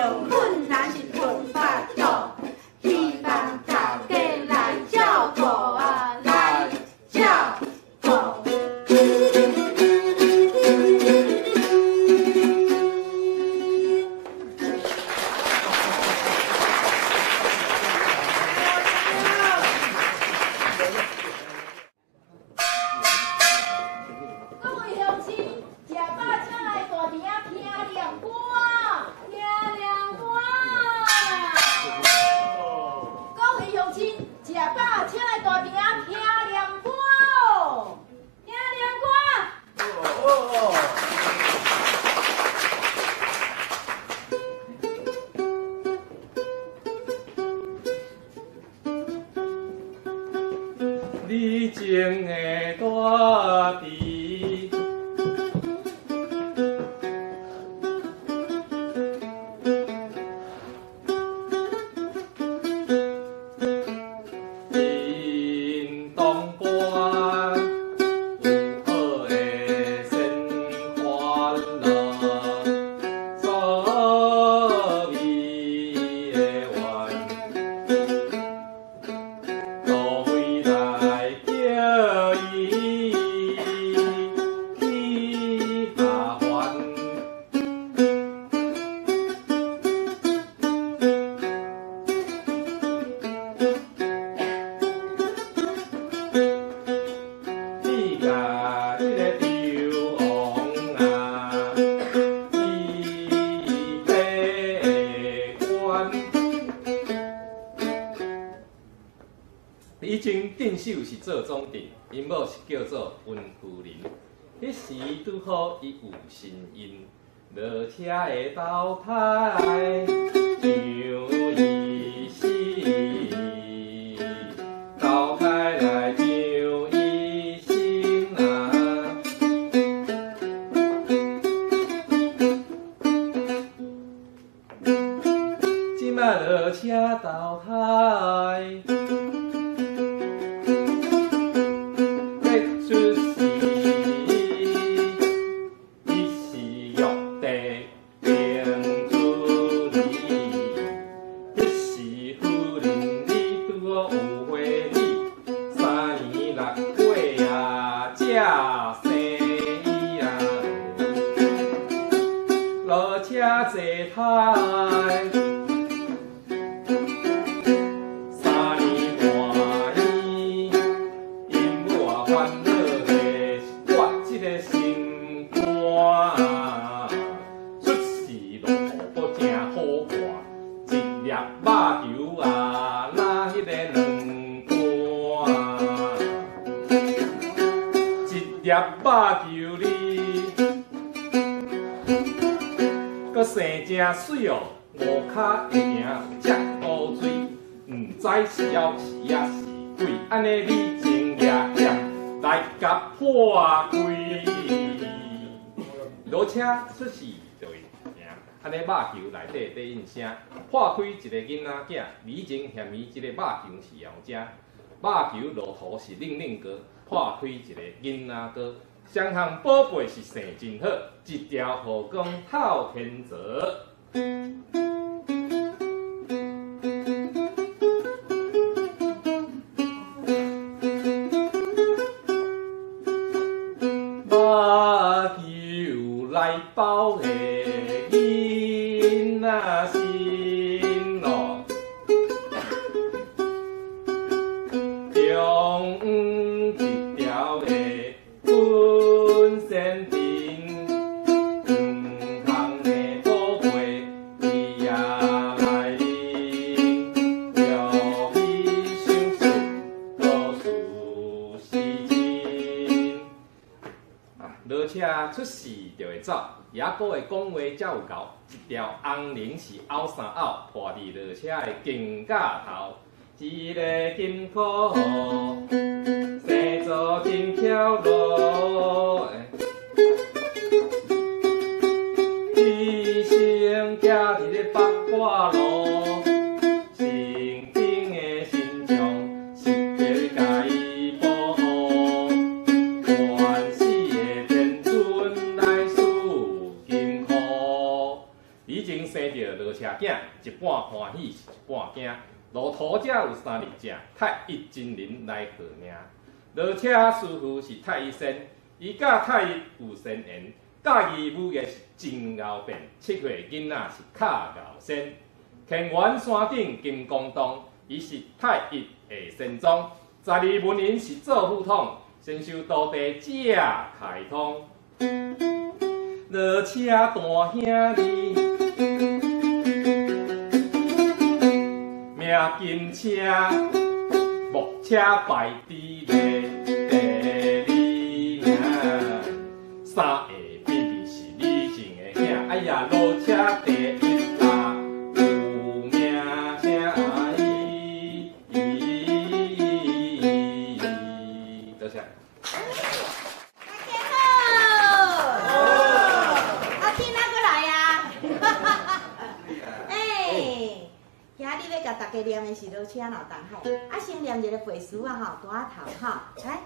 着困难是困法度，希望大家来照顾啊，来照顾。各位乡亲，食饱请来大厅仔听亮歌，听亮歌。各位乡亲，食饱请来大厅仔听亮歌，听亮歌。你情的大地。in东关有好的生欢乐，所谓的缘，都回来叫伊去下凡。你甲这个刘王啊，伊被关。以前镇守是做总镇，因某是叫做温夫人。迄时拄好伊有身孕，落车的投胎像伊死，投胎来像伊生啊。即摆落车投胎。出世，伊是玉帝并出你，迄时夫人你拄好有花你，3年6月啊才生伊啊，落车坐胎。粒肉球哩，搁生真水哦，5脚会行有只古水，毋知是妖是啊是鬼，安尼你真厉险来甲破开。落车出事就会赢，安尼肉球内底在应声，破开一个囡仔囝，美情嫌伊即个肉球是要食，肉球落土是冷冷哥。破开一个囡仔哥，双项宝贝是生真好，一条好讲透天泽。肉球来包的囡仔心咯，中条的滚仙丁，唔通的宝贝伊也来啉，叫伊相信故事是真。落车出事就会走，爷姑的讲话才有够，一条红绫是拗三拗，破伫落车的肩胛头。一个金箍虎，生做真巧路。一生行伫咧八卦路，成丁的心肠是要甲伊保护。愿死的天尊来赐金箍。以前生着落车囝，一半欢喜是一半惊。路途者有3日正，太乙真人来贺命。落车师傅是太乙仙，伊甲太乙有仙缘。教义武艺是真牛变，7岁囡仔是卡牛仙。乾元山顶金光洞，伊是太乙的仙宗。12文人是做副统，先修土地正开通。落车大兄弟，命金车，木车排伫咧第二名。3下偏偏是李靖的囝，哎呀，落车第1啦，有名声伊。多谢。大家念的是落车老东海，啊，先念一个背诗啊，吼，大头哈，来。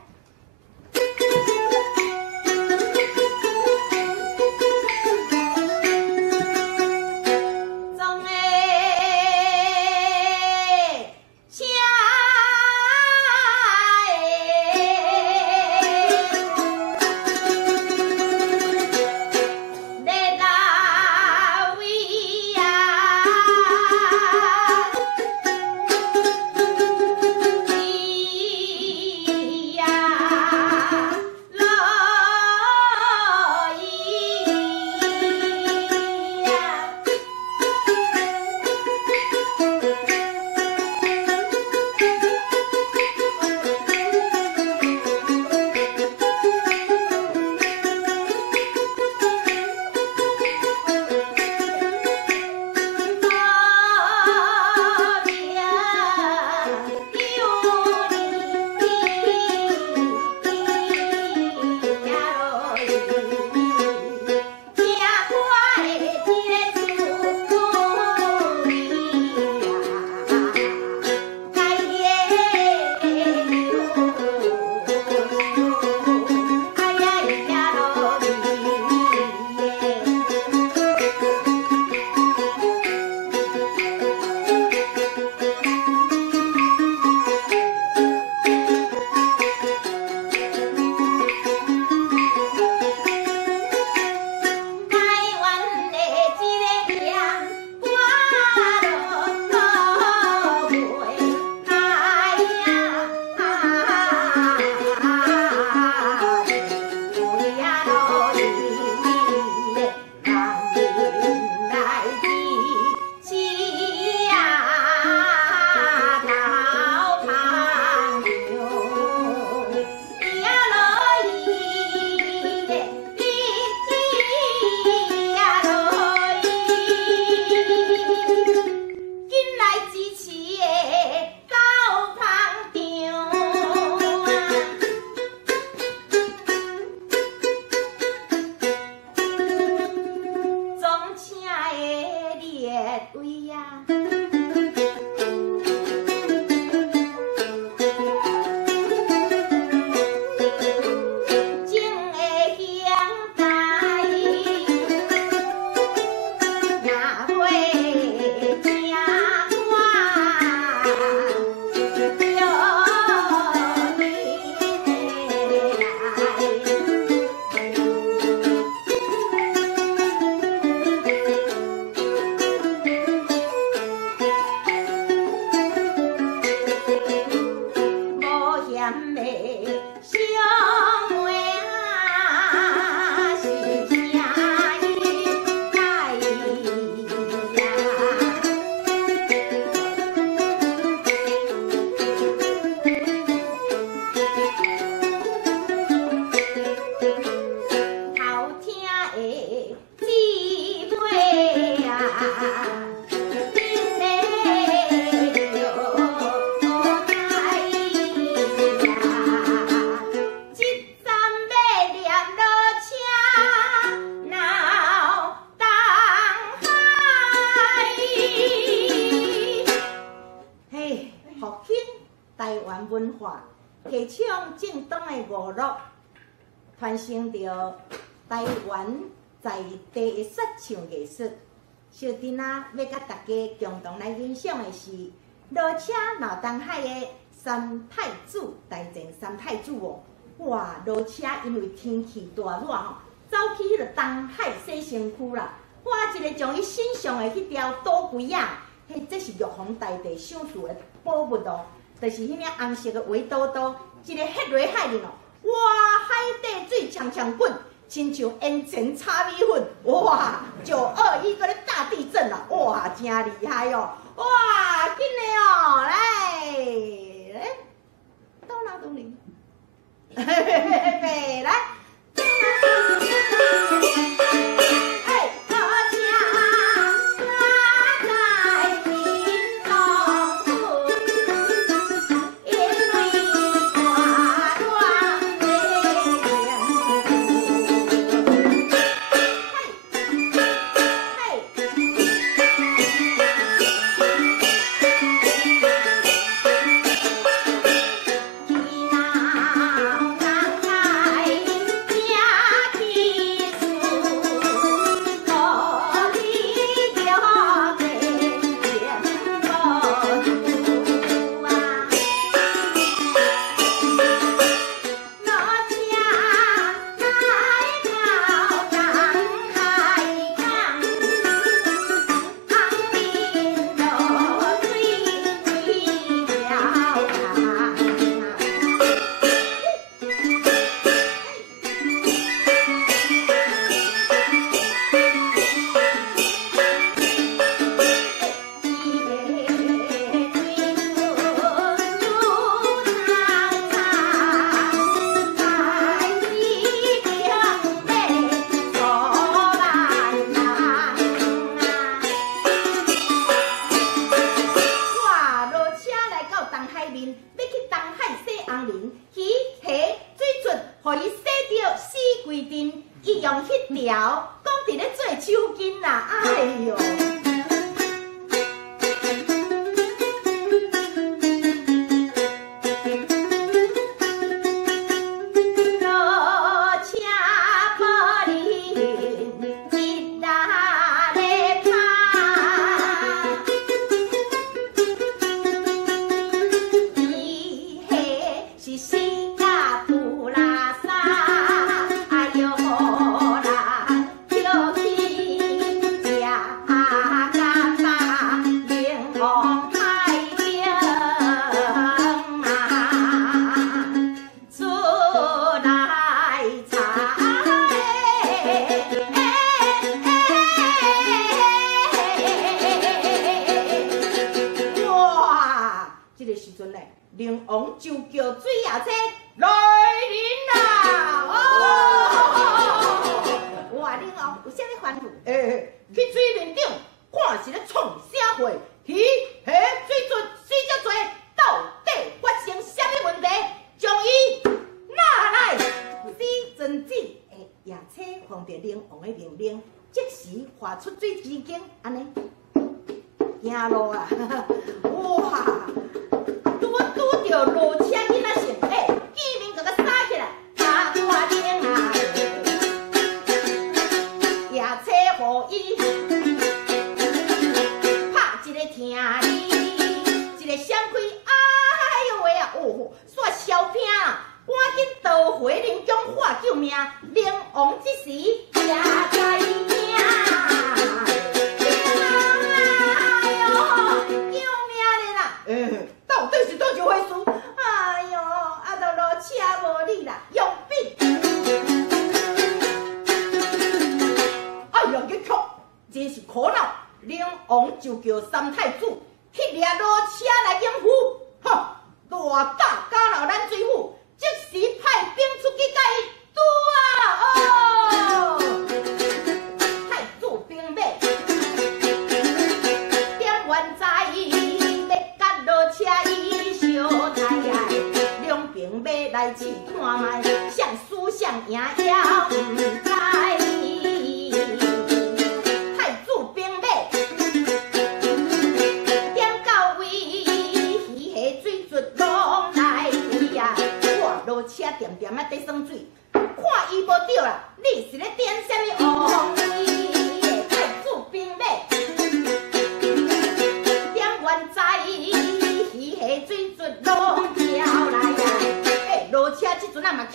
文化，提倡正当的娱乐，传承着台湾在地的说唱艺术，小珍啊，要甲大家共同来欣赏的是罗车闹东海的三太子大战三太子哦。哇，罗车因为天气大热吼，走去迄个东海洗身躯啦。我一个将伊身上的迄条刀龟啊，这是玉皇大帝赏赐的宝物哦，就是迄领红色的围刀刀，一个迄落海里哦，哇，海底水呛呛滚。亲像烟尘炒米粉，哇！921个咧大地震啦，哇，真厉害哦！哇，紧嘞哦，来，到哪东里？嘿嘿嘿嘿，来。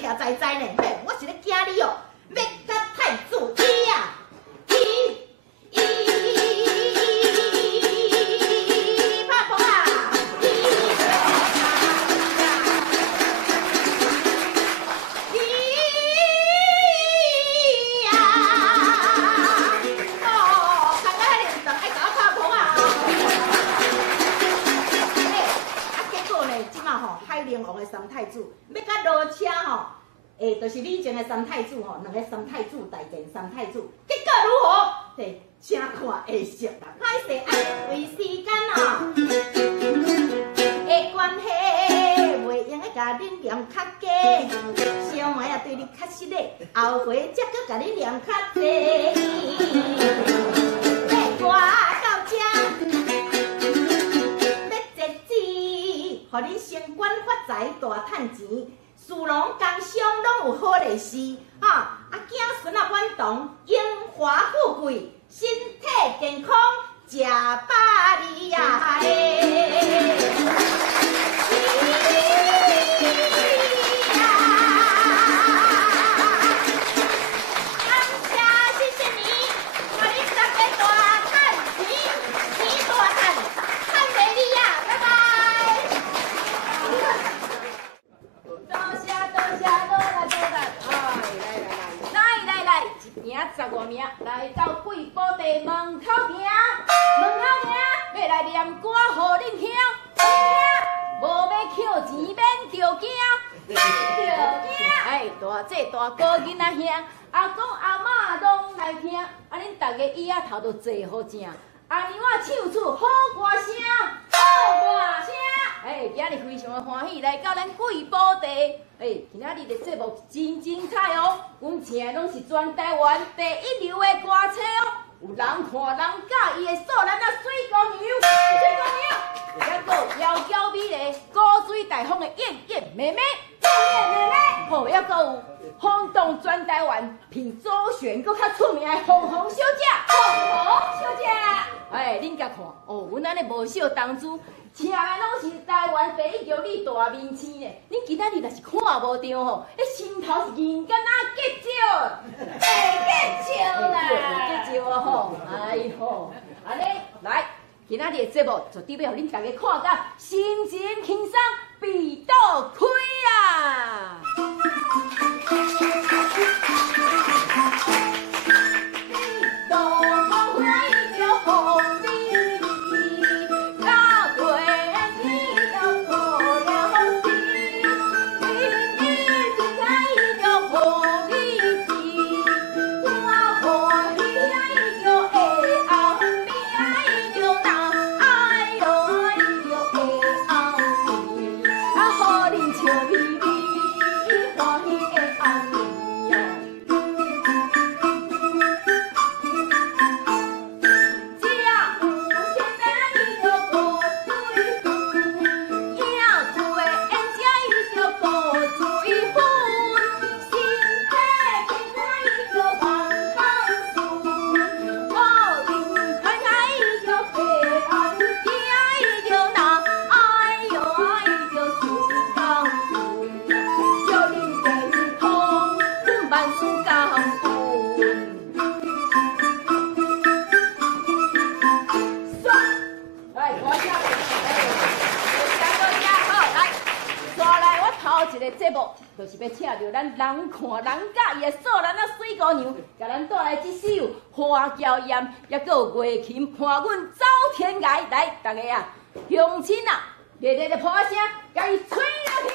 也知呢，嘿，我是咧惊你哦，要甲太子伊啊，拍婆啊，海陵王的三太子要甲落车吼，就是李靖的三太子吼，两个三太子大战三太子，结果如何？请看会识啦，歹势啊，为时间啊的关系，袂用个甲恁念较加，小妹啊对你较失礼，后回则搁甲你念较济。我到这。互恁升官发财大趁钱，殊荣工商拢有好利是，啊子孙啊远同，荣华富贵，身体健康，食百里呀来到贵宝地门口行，要来念歌，互恁听。无要捡钱，免着惊，哎，大姐大哥囡仔兄，阿公阿嬷拢来听，恁大家以后头都坐好正。阿娘啊，唱出好歌声，好歌声。今日非常的欢喜来到咱贵宝地。今仔日的节目真精彩哦！阮请的拢是全台湾第一流的歌星哦，有人看人喜，伊会说咱啊水姑娘，还佫窈窕美丽、古水大方的燕燕妹妹，好，还佫有轰动全台湾、比周旋佫较出名的红红小姐，恁甲看哦，阮安尼无小当主。请的拢是台湾第一叫你大面星的，恁今仔日若是看无着吼，迄心头是硬敢若结石，结石啦，结石吼，哎吼，安尼来，今仔日的节目就准备互恁大家看甲心情轻松，鼻倒开啊！就是要请到咱人看人喜，伊会说咱啊水姑娘，甲咱带来这首《花娇艳》，也佫有月琴伴阮走天涯。来，大家啊，乡亲啊，热烈的拍声，甲伊吹落去。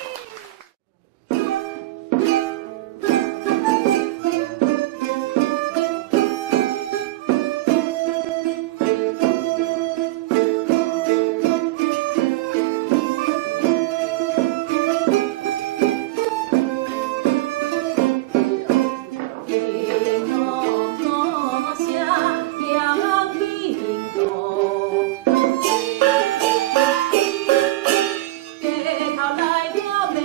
头来了。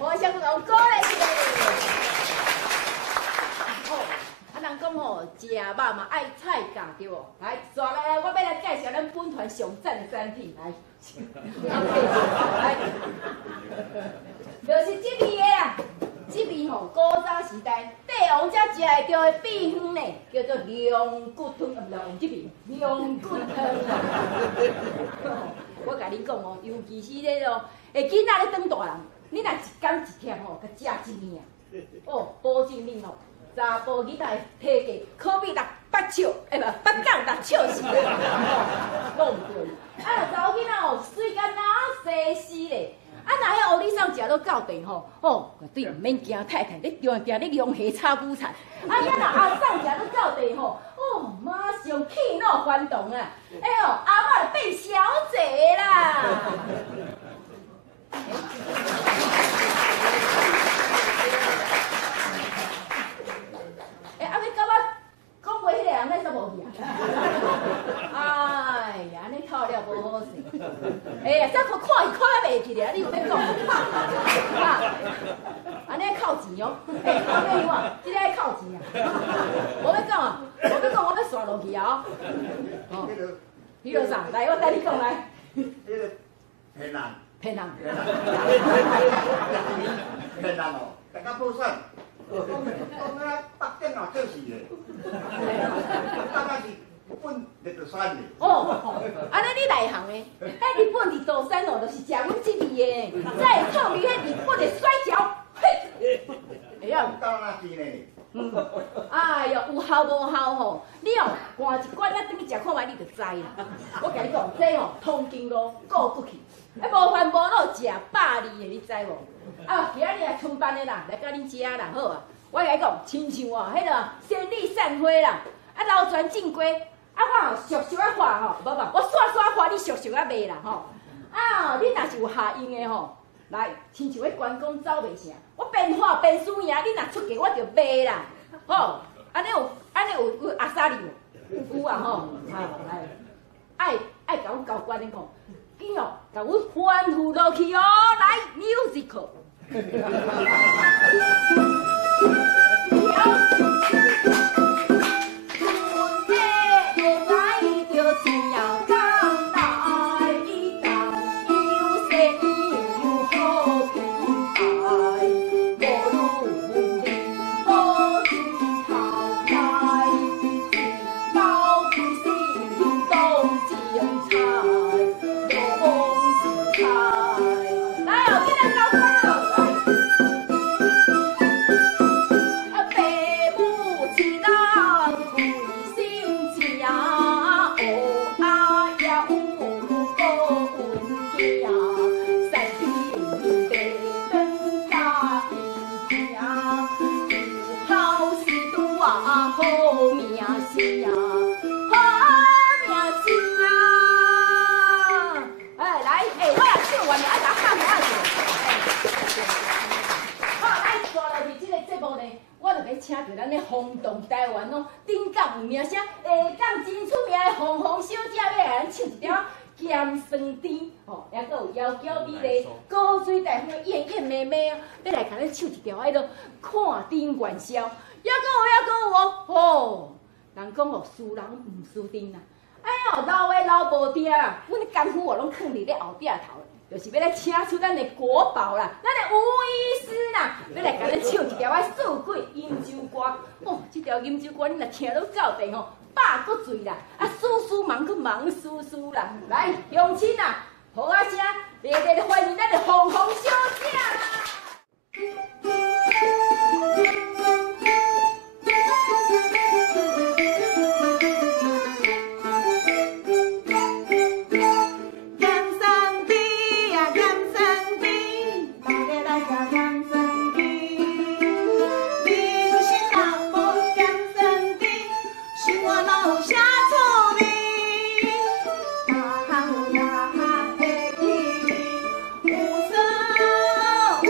互相共鼓励起来。哦，啊，人讲吼，食肉嘛爱菜价对无？来，接来我要来介绍咱本团上赞的产品来。来，就是这味的啦。这味吼，古早时代帝王才食会着的秘方呢，叫做龙骨汤，不是用这味，龙骨汤啦。我甲你讲哦，尤其是迄个囡仔咧长大人，你若一天一天吼，甲食一年，哦，保证恁吼，查甫囡仔体格可比600尺，不8杠6尺是啦，讲唔对。啊，查某囡仔吼，水干哪西施咧。啊，若迄黑里送食到到地吼，哦，绝对唔免惊太太，你定定咧龙虾炒韭菜。啊，遐若阿送食到到地吼，哦，马上气恼翻动啊！哎呦，阿嬷就变小姐啦！阿要甲我讲话迄个人咧煞无去啊？哎呀，安尼透了无好势。哎呀，再看袂去咧，你有要讲？啊，安尼扣钱哦。哎，我跟你讲，这个爱扣钱啊。我要讲啊，我要刷落去啊。哦，你落啥？来，我带你讲来。迄个骗人，骗人。骗人哦，大家报算，讲啊8点啊就是的，大概是本日就算的。哦，安尼你内行的，迄日本二道山哦，就是食阮这味的，再创立迄日本的甩条，嘿，会啊。到那是呢。哎哟，有效无效吼？你哦，换一罐仔等去食看卖，你就知啦。我甲你讲，这哦，通经路过不去，无烦无恼食120的，你知无？啊，今仔日来春班的啦，来甲恁食啦，好啊。我甲你讲，亲像哦，迄个仙丽散花啦，啊流传正规，啊我吼熟熟啊画吼，无，我刷刷画，你熟熟啊卖啦吼。啊，你若是有下用的吼。来，亲像迄关公走袂成，我边画边输赢，你若出价我就卖啦，吼，安尼有阿萨利无？有啊吼，爱甲阮交关的讲，紧哦，甲阮欢呼落去哦，来 musical。请到咱咧轰动台湾哦，顶港有名声，下港真出名的红红小姐要来咱唱一条咸酸甜，吼，还佫有窈窕美丽、高水大风的艳艳妹妹哦，要来甲咱唱一条迄个看灯元宵，还佫有哦，吼，人讲哦，输人毋输阵啦，哎呦，老的老无定，阮的功夫哦拢藏伫咧后壁头。就是要来请出咱的国宝啦，咱的吴医师啦，要来甲咱唱一条四季饮酒歌。哦，这条饮酒歌你若听到到地吼，饱搁醉啦，苏苏忙搁忙苏苏啦。来，乡亲啊，好啊声，热烈的欢迎咱的红红小姐啦！有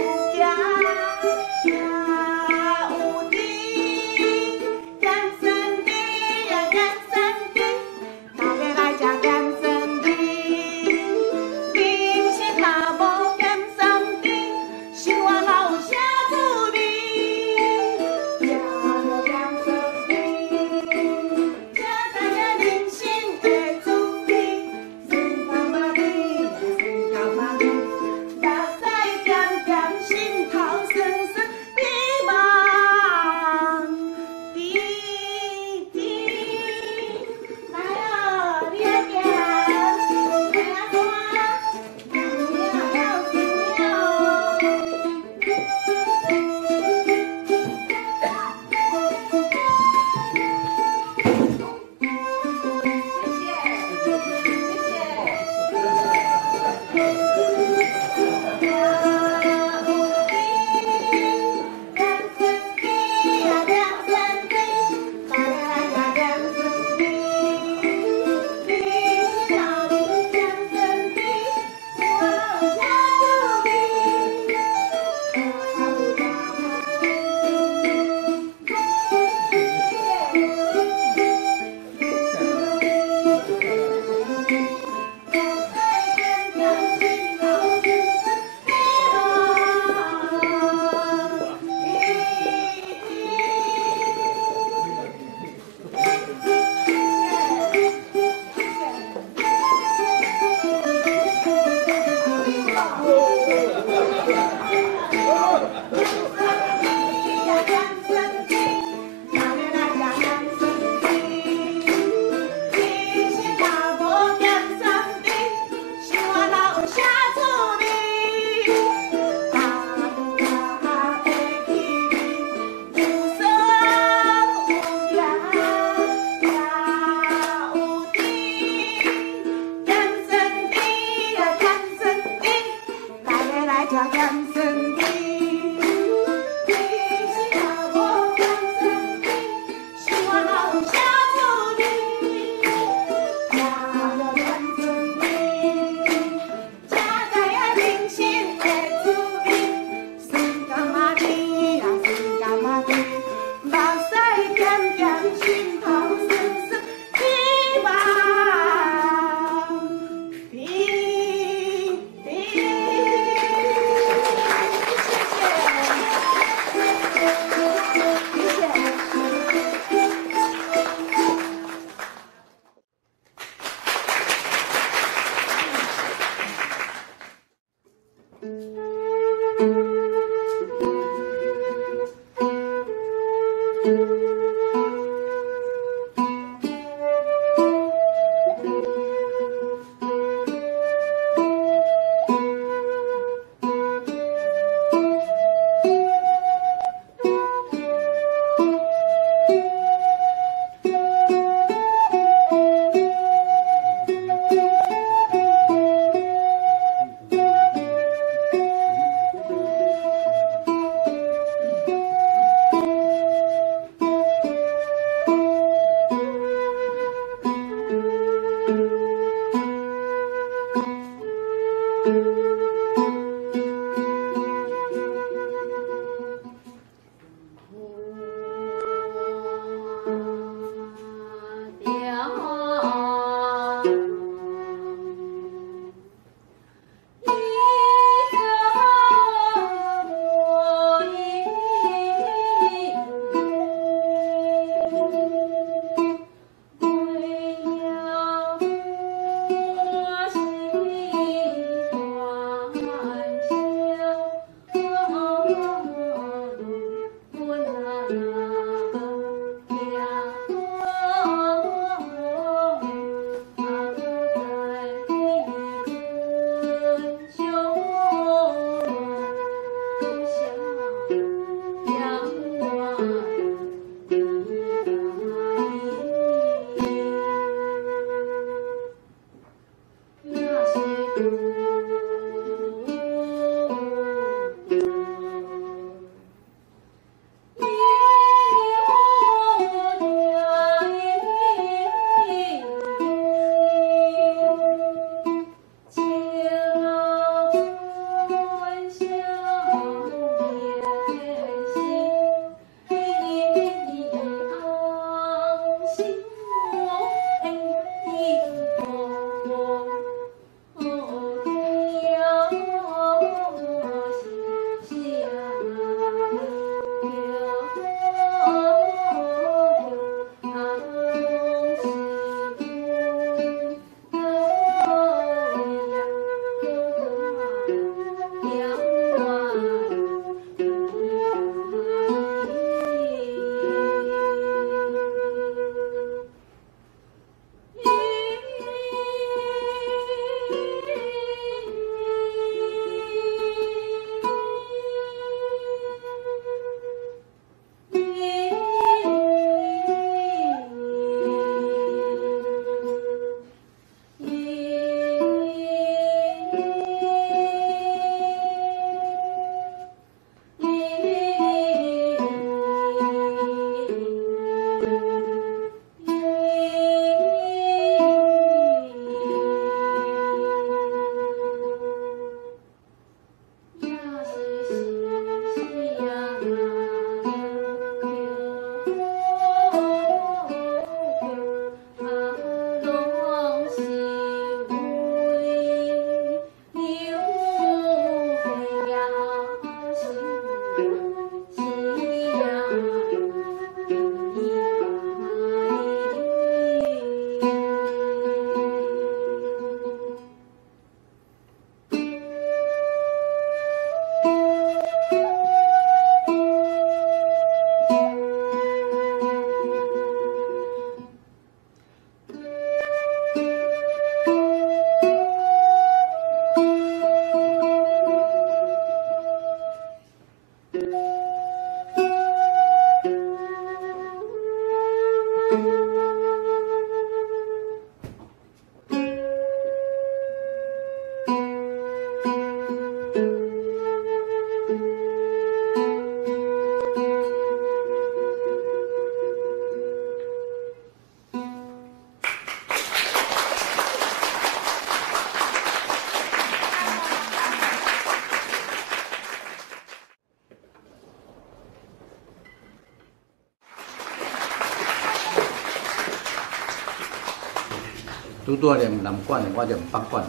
拄拄念南管的，我念北管。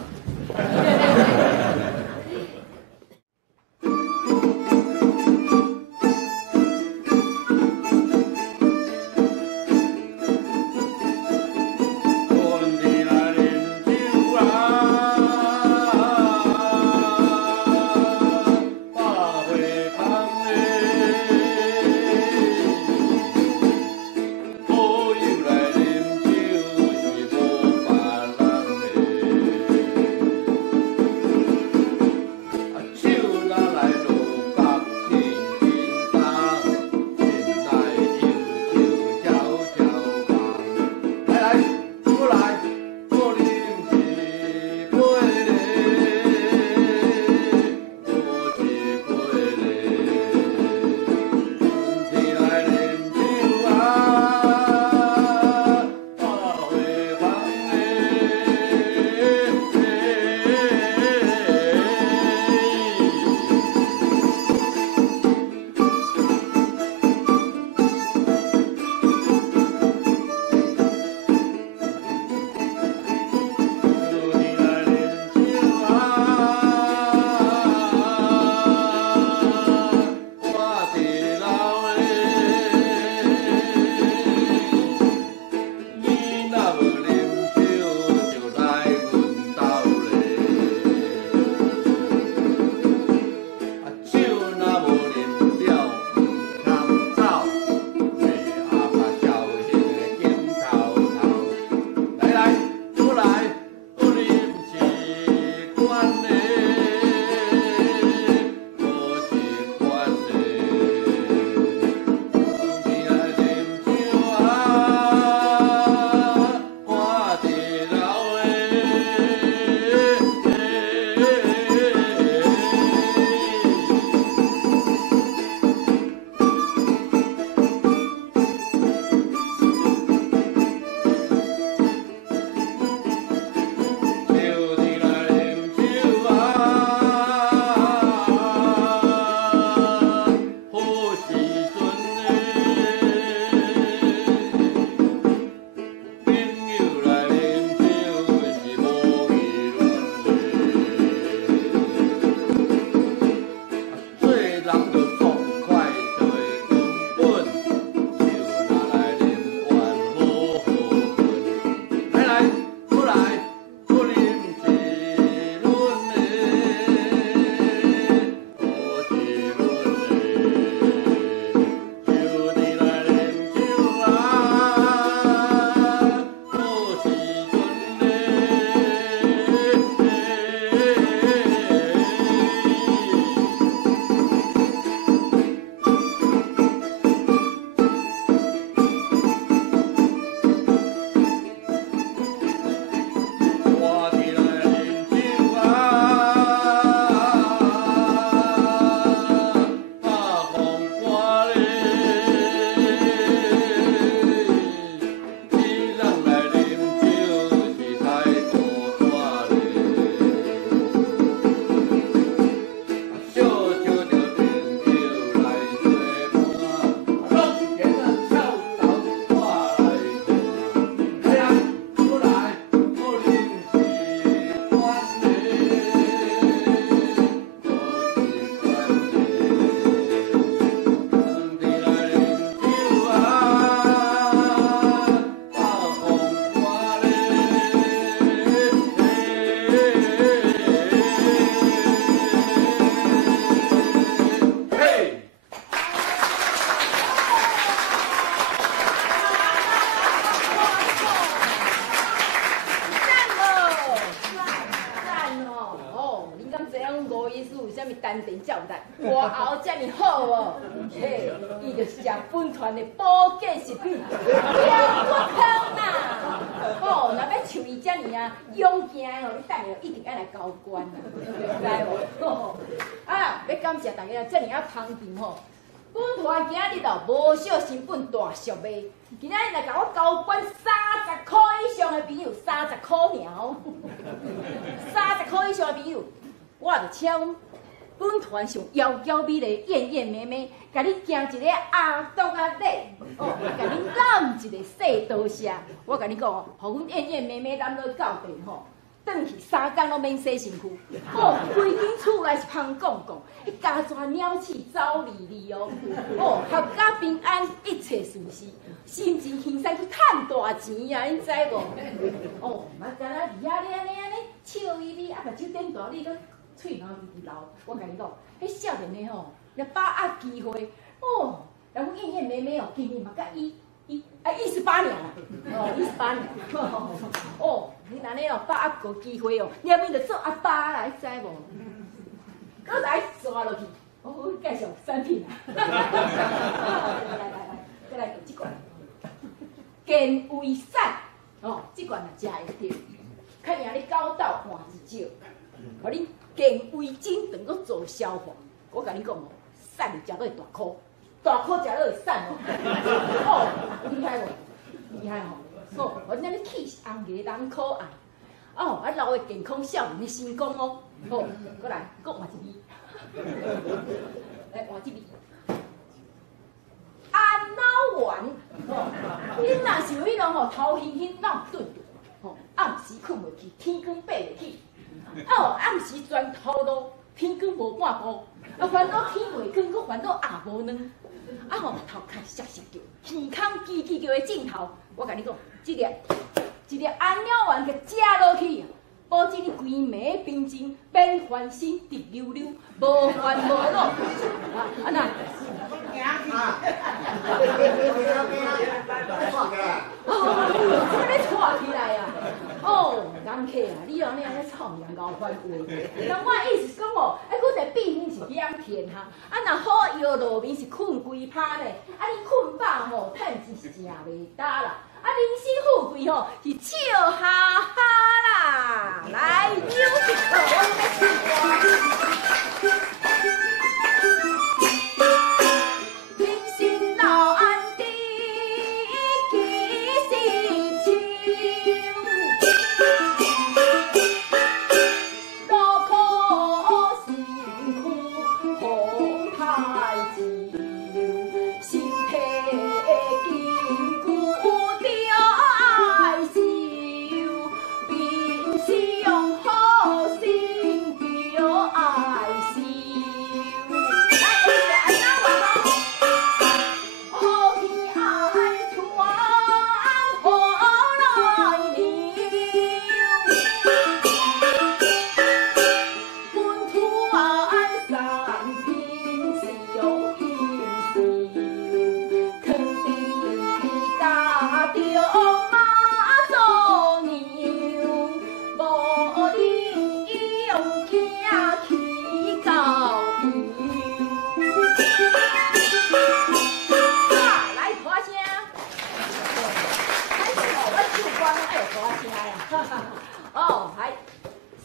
丹田照力，外后遮尔好哦，嘿，伊就是食本团的保健食品，养骨汤嘛。哦，若要像伊遮尔啊，勇健哦，你等下一定要来交关啊，知无？哦，啊，要感谢大家遮尔啊捧场吼。本团今日哦无小成本大俗卖，今仔日来甲我交关30块以上的朋友，30块尔哦，30块以上的朋友，我就请本团上妖妖美丽、艳艳美美，甲你行一个阿东阿底，哦，甲你揽一个细刀车。我甲你讲哦，互阮艳艳美美揽落到店吼。转去3工拢免洗身躯，哦，规间厝内是香讲讲，迄家全鸟鼠走离离哦，哦，合家平安，一切顺遂，心情轻松去趁大钱啊，你知无？哦，嘛干那伫遐咧安尼笑眯眯，啊，目睭点大，你搁喙毛直直流。我甲你讲，迄少年的吼，若把握机会，哦，人阮艳艳美美哦，今年嘛甲18年啦，哦，18年，哦。你安尼哦，把握个机会哦，要免就做阿爸啦，你知无？搁来刷落去，我介绍产品啊。来，再来这罐，健胃散哦，这罐也食会着。看赢你狗斗换一招，互你健胃经长搁做消化。我甲你讲哦，散食到会大颗，大颗食到会散哦。哦，厉害无？厉害吼！哦，我咱咧气是红个人可爱，哦，啊老的健康少年的成功哦，好，过来，搁换一味，来换一味，安老丸，哦，你若是有迄种吼头晕晕、脑顿顿，吼暗时困袂去，天光爬袂起，哦暗时全头路，天光无半步，啊烦恼天袂光，搁烦恼夜无亮，啊吼头壳涩涩叫，耳孔叽叽叫的镜头，我甲你讲。一粒安鸟丸给食落去，保证你规暝平静，免烦心直溜溜，无烦无恼。啊，安那？哦，你拖起来啊！哦，人客啊，你安尼臭娘牛反话。但我意思讲哦，佫一个避免是两天哈，啊，若好药路面是困规趴呢，啊，你困饱吼，趁钱是真袂搭啦。啊，人生富贵吼是笑哈哈啦，来扭一口。人生老安的几时秋，路苦辛苦红太久，身体筋骨。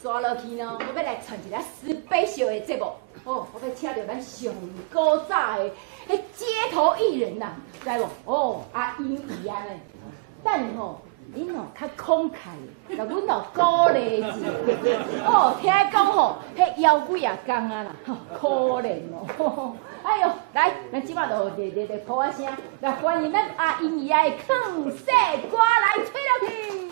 刷落去呢，我要来传一个special的节目。哦，我要请到咱上古早的迄街头艺人呐，知无？哦，阿英姨安尼。等吼，恁哦较慷慨，甲阮哦鼓励一下。哦，听讲吼，迄腰骨也讲啊啦，可怜哦。哎呦，来，咱即摆就热抱啊声，来欢迎咱阿英姨的抗世歌来吹落去。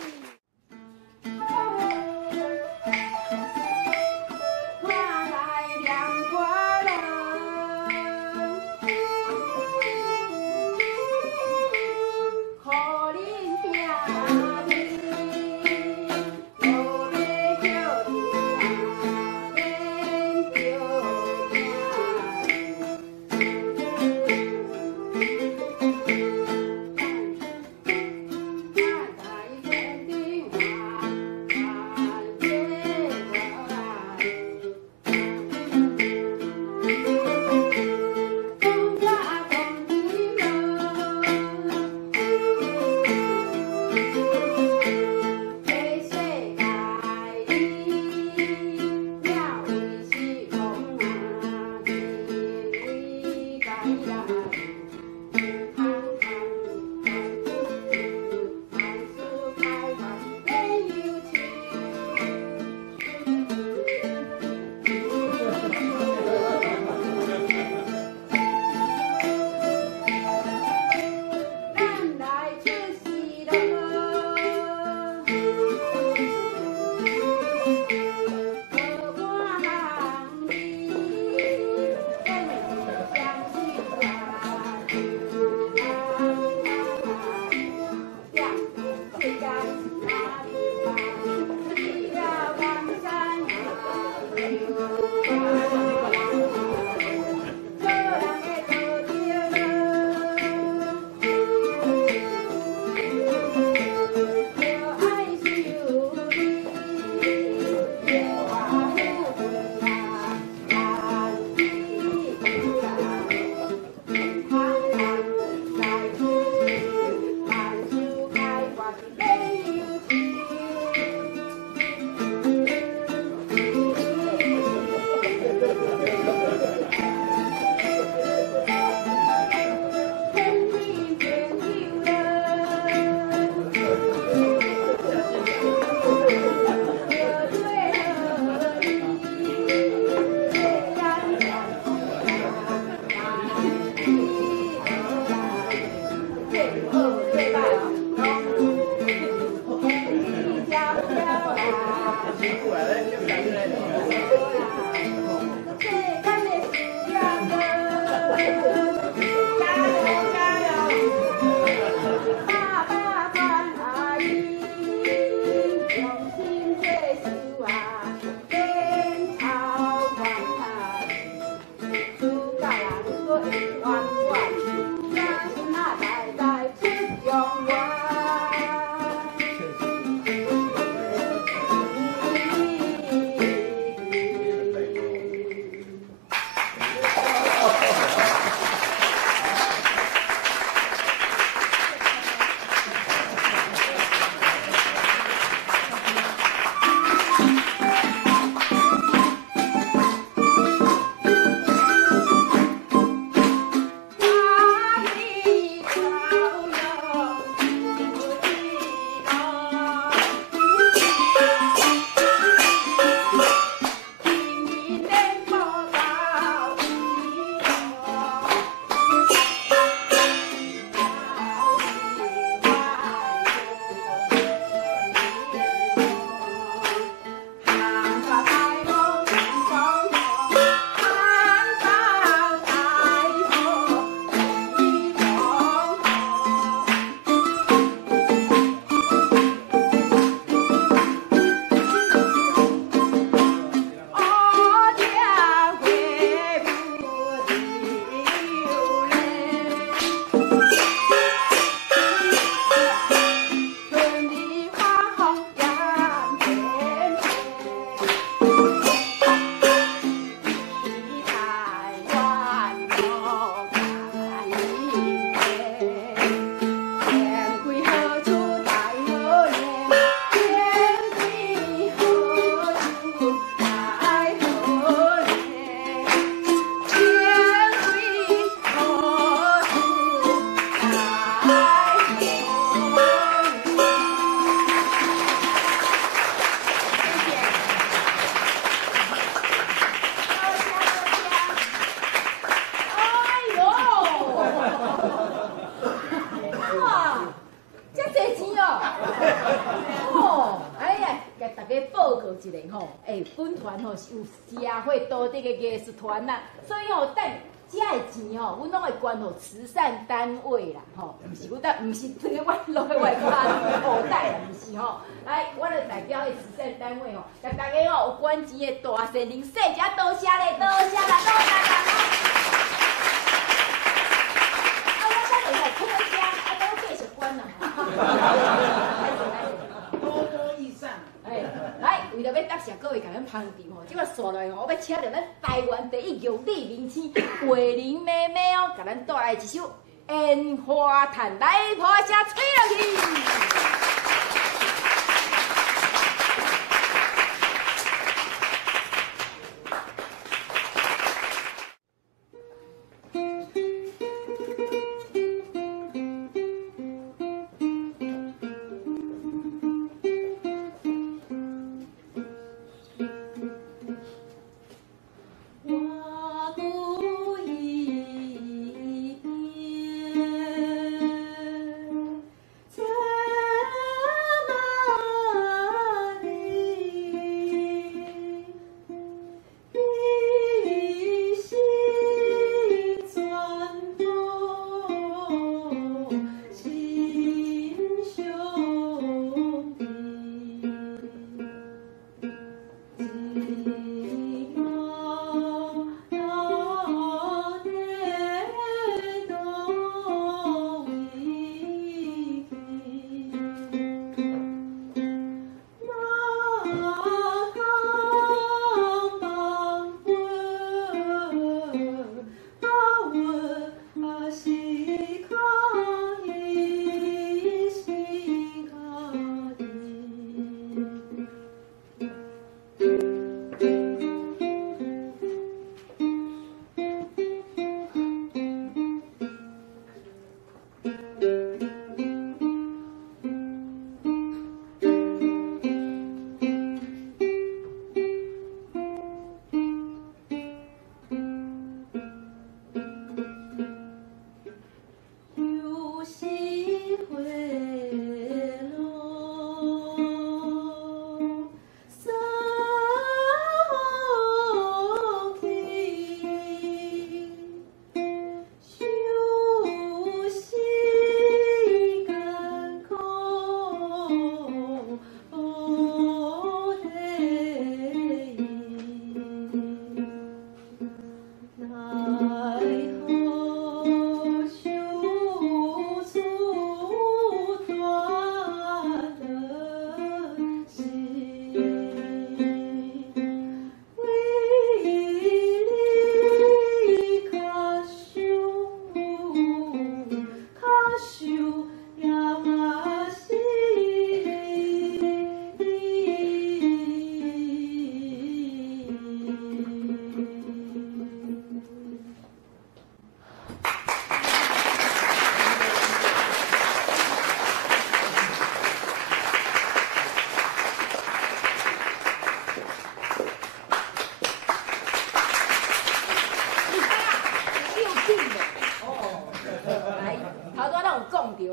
本团吼是有社会道德的艺术团啦，所以吼等遮的钱吼，阮拢会捐互慈善单位啦，吼，毋是这个阮落去外口口袋啦，毋是吼。来，我就代表迄慈善单位吼，甲大家吼有捐钱的大善人，说一下多谢咧，多谢啦，多谢啦。啊，我等下吼开遮，啊，等我继续捐啦。多多益善。哎，来，为了要答谢各位甲咱捧场吼，即个刷来吼，我要请到咱台湾第一玉女明星桂林妹妹哦，甲咱带来一首《烟花炭》，来，破声吹落去。春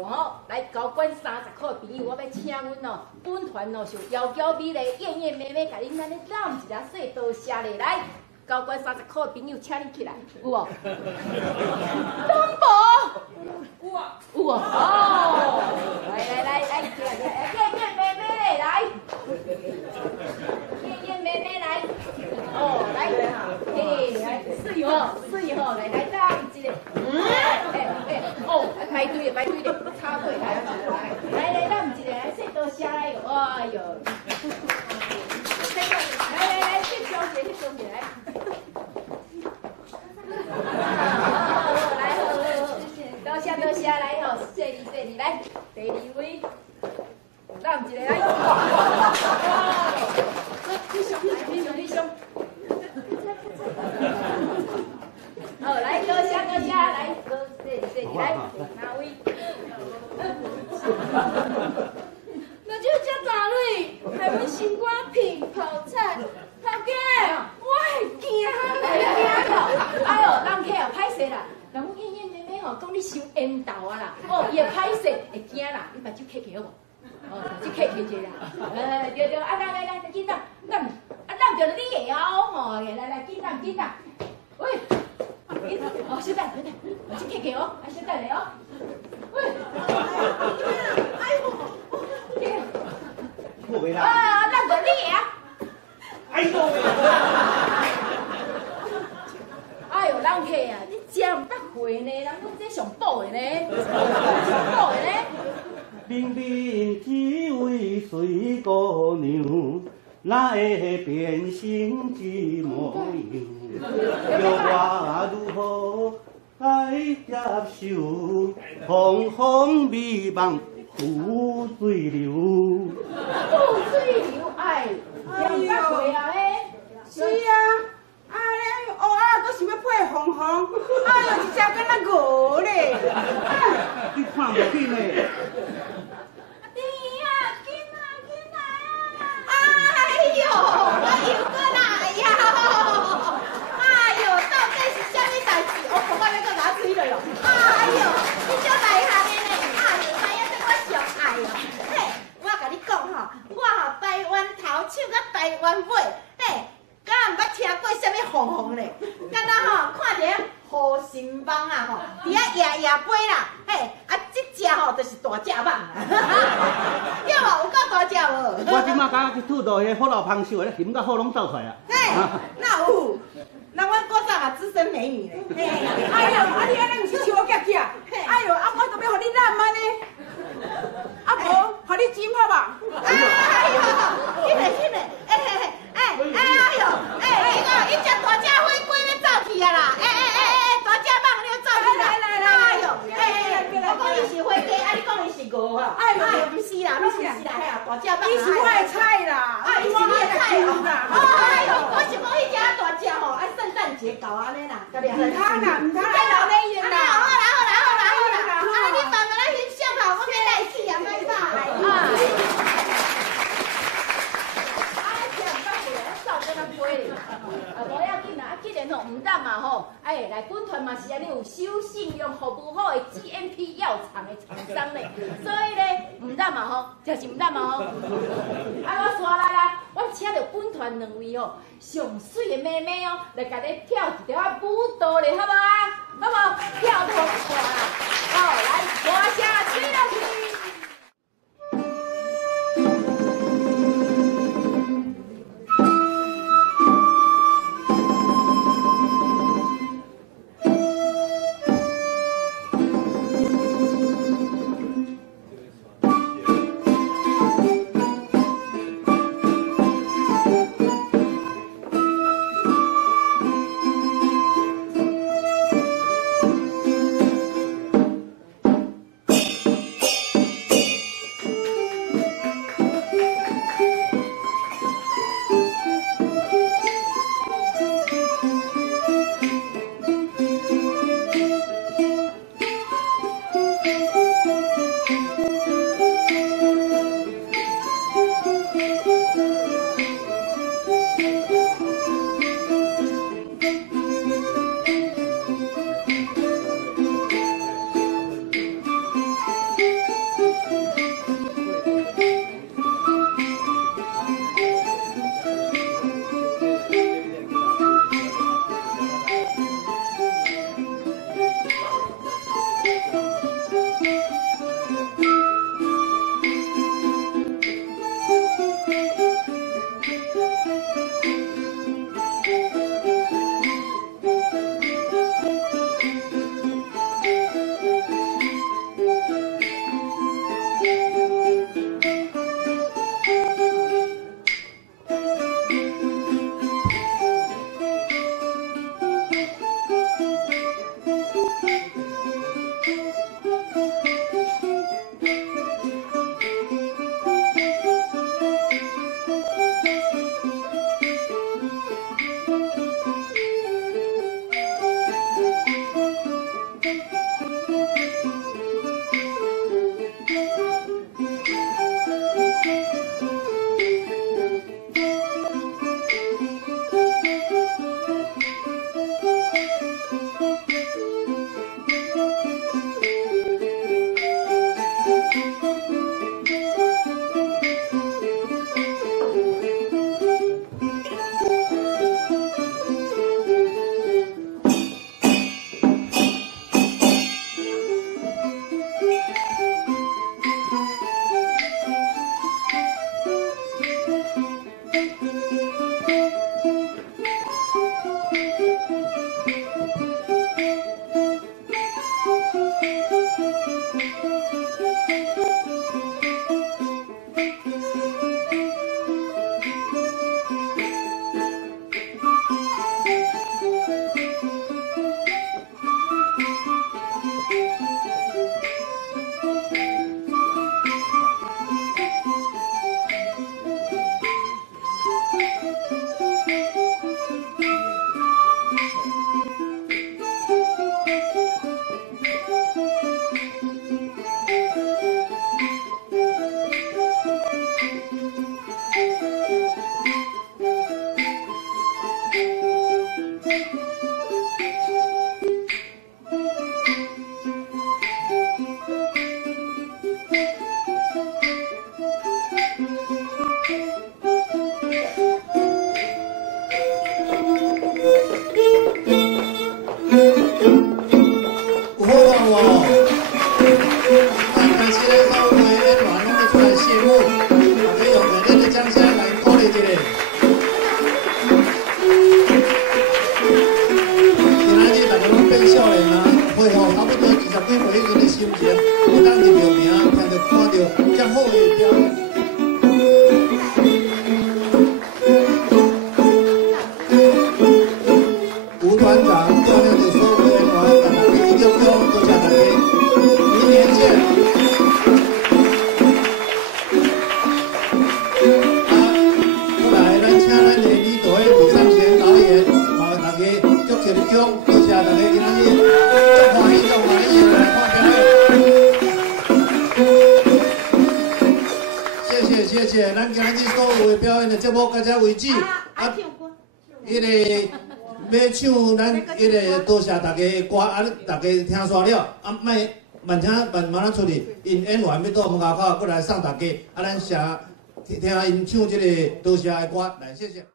吼，来交管30块的朋友，我要请阮哦，本团哦是窈窕美丽、艳艳美美，甲恁安尼揽一只细刀虾咧来。交管30块的朋友，请你起来，有无？拢无？有啊，有啊。哦，来，起来，艳艳美美来，艳艳美美来。哦，来，嘿，来，水吼，来，当一个。哦，排队咧，插队来，当一个，来，细刀虾来哟，哎哟。来，去小姐来。多谢来吼，谢你来，第2位，让一个来。你上。好，来多谢来，谢你来，哪位？那就叫大蕊，还阮新瓜品泡菜。头家，我会惊哎呦，人客哦，歹势啦，人阮艳艳妹妹吼，讲你收烟豆啊啦，哦，伊会歹势，会惊啦，你把手揢起好无？哦，手揢起者啦，对，来，紧当，当着你个哦，来，紧当，喂，哦，小等，把手揢起哦，小等来哦，喂，哎呦，不袂啦。啊，当着你个啊。哎呦！哎呦，人客啊，你真唔捌会呢，人阮这上补的呢，上补的呢。明明只为水姑娘，哪会变成这模样？叫我如何来接受？风风美梦浮水流。浮水流，哎，真唔捌会啊嘞。是啊，啊咧，乌啊，都想要配红红，哎呦，一只敢若鹅咧。你看无紧嘞？哎呦，我又过来呀！哎呦，到底是啥物代志？我看我要搁拿水了哟！哎呦，你足内行的呢！哎呦，知影这我上爱哦！嘿，我甲你讲吼，我吼台湾头唱到台湾尾，嘿，敢毋捌听过啥物红红咧？敢若吼看着好心蠓啊吼，伫遐夜飞啦，嘿，啊，这只吼就是大只蠓啦，对无？有够大只无？我即马刚去吐到迄火炉芳烧的，咸甲好拢走出来啊！嘿，那有，那阮古早嘛资深美女咧。嘿，哎呦，啊你安尼毋是笑我夹夹？哎呦，啊我都要互你揽安尼，啊无，互你剪好吧？哎呦，紧嘞，哎呦，伊只大只火龟要走去啊啦！大只蠓你要走去啦！哎呦，我讲伊是火鸡，啊你讲伊是鹅啊？哎呦，不是啦，拢不是啦，嘿啊，大只蠓。伊是我的菜啦，伊是你的菜哦。啦。哎呦，我是讲迄只大只吼，啊圣诞节搞安尼啦，甲你。唔通啦，唔通来闹你演啦。好啦，啊你慢慢来翕相啊，我要来去啊，歹吧？无要紧啦，既然吼唔得嘛吼，哎，来本团嘛是安尼有守信用、服务好的 GMP 药厂的厂商咧，所以咧唔得嘛吼，就是唔得嘛吼。啊，我刷来，我请到本团2位吼上水的妹妹哦，来甲你跳一条舞蹈咧，好无啊？好无？跳得好看啦！好，来，大声吹落去。心情，有当入着名，听着看着遮好的表演。吴团长表扬着所有演员，甲大家一鞠躬，多谢大家，明年见。过来，咱请咱的李导演李尚贤导演，大家祝贺你奖，多谢大家今仔日足欢喜，足欢喜来看表演。谢谢，咱今日所有的表演的节目到这为止。唱歌。迄个要唱咱迄个多谢大家的歌，大家听煞了，慢请慢出去，因演员要到门口过来送大家，咱听因唱这个多谢的歌，来谢谢。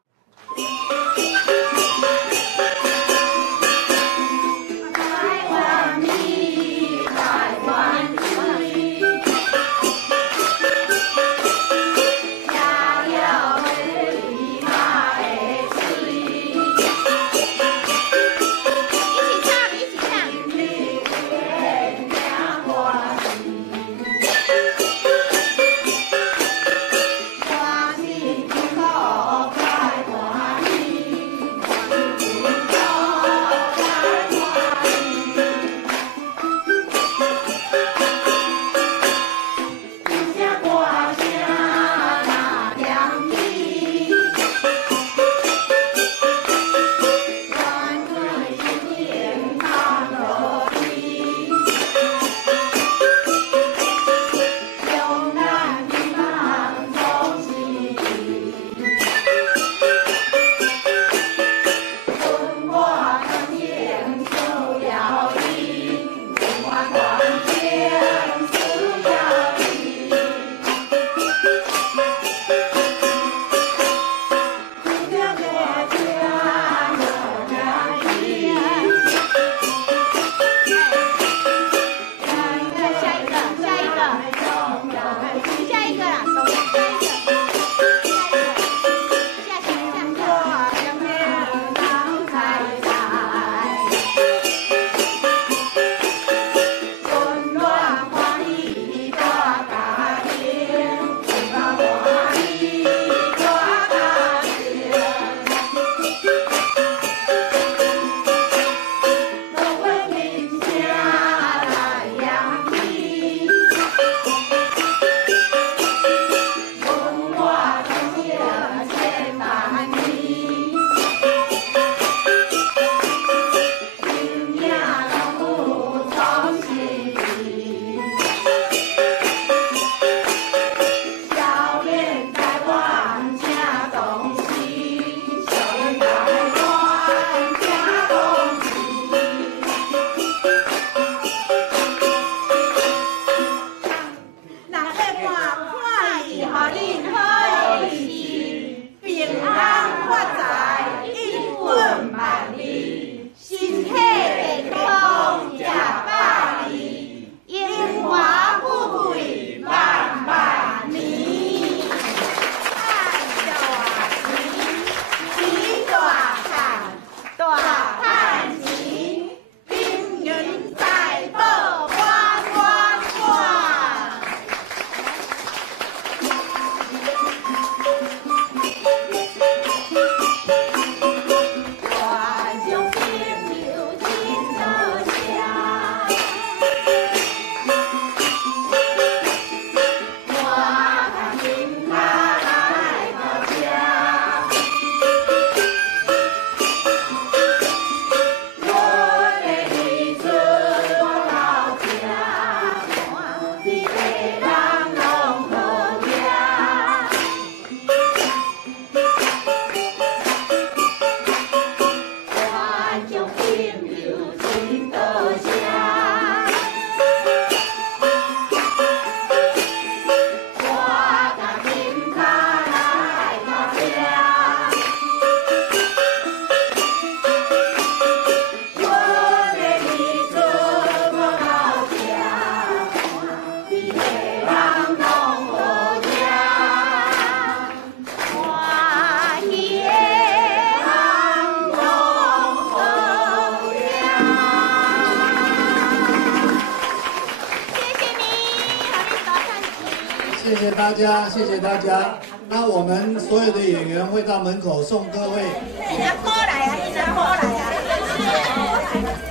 谢谢大家，谢谢大家。那我们所有的演员会到门口送各位。阿哥来啊，阿哥来啊。